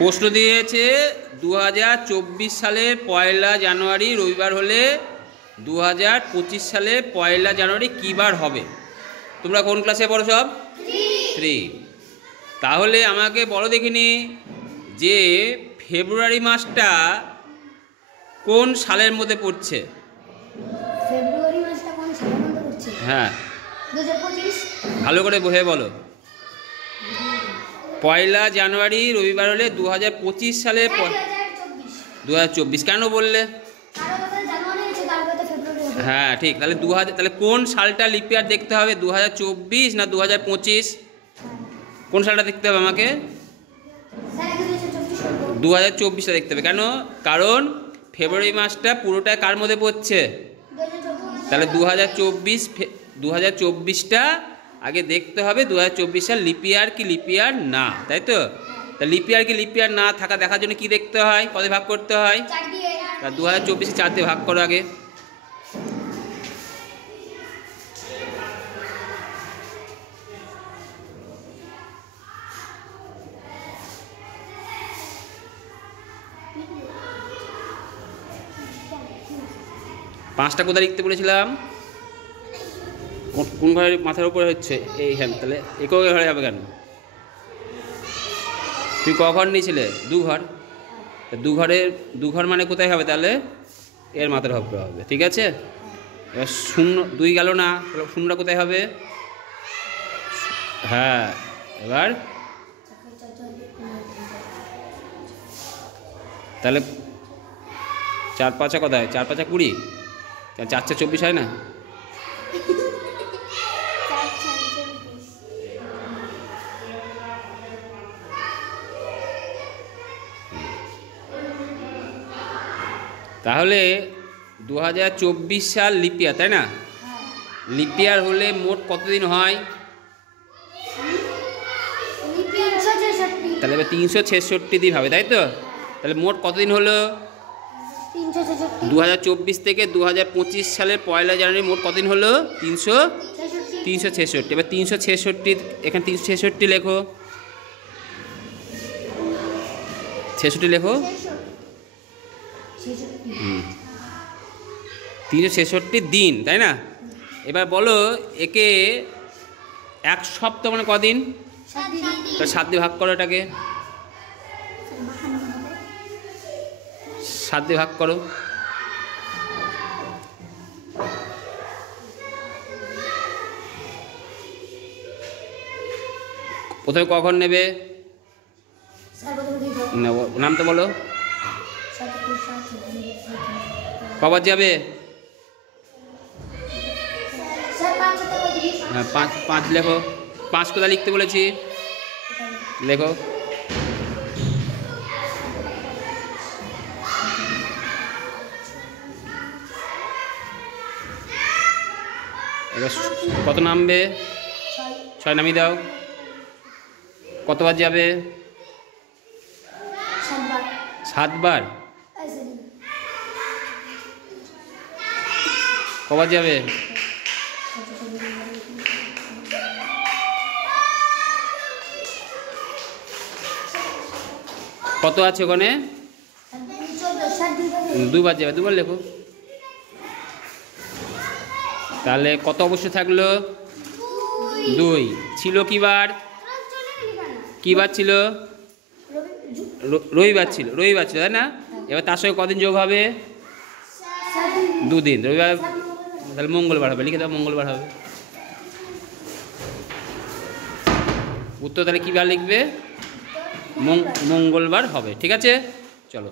প্রশ্ন দিয়েছে 2024 সালের 1 জানুয়ারি রবিবার হলে 2025 সালের 1 জানুয়ারি কী বার হবে? তোমরা কোন ক্লাসে পড়ো সব? 3। তাহলে আমাকে বলো দেখিনি যে ফেব্রুয়ারি মাসটা কোন সালের মধ্যে পড়ছে? ফেব্রুয়ারি মাসটা কোন সালের মধ্যে পড়ছে? হ্যাঁ 2025। ভালো করে বলে বলো। 1 জানুয়ারি রবিবার হলে 2025 সালে 2024 কেন বললে? হ্যাঁ ঠিক। তাহলে তাহলে কোন সালটা লিপ ইয়ার দেখতে হবে? 2024 না 2025? কোন সালটা দেখতে হবে আমাকে? 2024টা দেখতে হবে। কেন? কারণ ফেব্রুয়ারি মাসটা পুরোটা কার মধ্যে পড়ছে? তাহলে 2024টা আগে দেখতে হবে। 2024 সাল লিপ ইয়ার কি লিপ ইয়ার না, তাই তো? তা লিপ ইয়ার কি লিপ ইয়ার না থাকা দেখার জন্য কি দেখতে হয়? কত ভাগ করতে হয়? তা 2024 4 দিয়ে ভাগ করো আগে। পাঁচটা কোথায় লিখতে বলেছিলাম? কোন ঘরের মাথার উপরে হচ্ছে? এইখানে। তাহলে একক ঘরে হবে কেন? তুই ক ঘর নিয়েছিলে? 2 ঘর। দু ঘর মানে কোথায় হবে? তাহলে এর মাথার উপরে হবে। ঠিক আছে। এবার 0 2 গেল না, তাহলে 0টা কোথায় হবে? হ্যাঁ এবার তাহলে 4 5 কোথায়? 4 5 20, 4 4 24 হয় না? তাহলে 2024 সাল লিপ ইয়ার, তাই না? লিপ ইয়ার হলে মোট কতদিন হয়? তাহলে এবার 366 দিন হবে, তাই তো? তাহলে মোট কতদিন হলো? 2024 থেকে 2025 সালের 1 জানুয়ারি মোট কতদিন হলো? 366। এবার 366 এখানে 366 লেখো। 66 লেখো। 366 দিন, তাই না? এবার বলো একে 1 সপ্তাহ মানে কদিন? 7 দিয়ে ভাগ করো এটাকে। 7 দিয়ে ভাগ করো। প্রথমে কখন নেবে? নাম তো বলো। কবার যাবে? হ্যাঁ 5 লেখো। 5 কোথায় লিখতে বলেছি? লেখো। এবার কত নামবে? 6 নামিয়ে দাও। কতবার যাবে? 7 বার। কবার যাবে? কত আছে ওখানে? 2 বার যাবে। 2 বার লেখো। তাহলে কত অবশ্যই থাকলো? 2 ছিল। কি বার? কি বার ছিল? রবিবার ছিল। তাই না? এবার তার সঙ্গে কদিন যোগ হবে? 2 দিন। রবিবার তাহলে মঙ্গলবার হবে। লিখে দাও মঙ্গলবার হবে উত্তর। তাহলে কী বার লিখবে? মঙ্গলবার হবে। ঠিক আছে, চলো।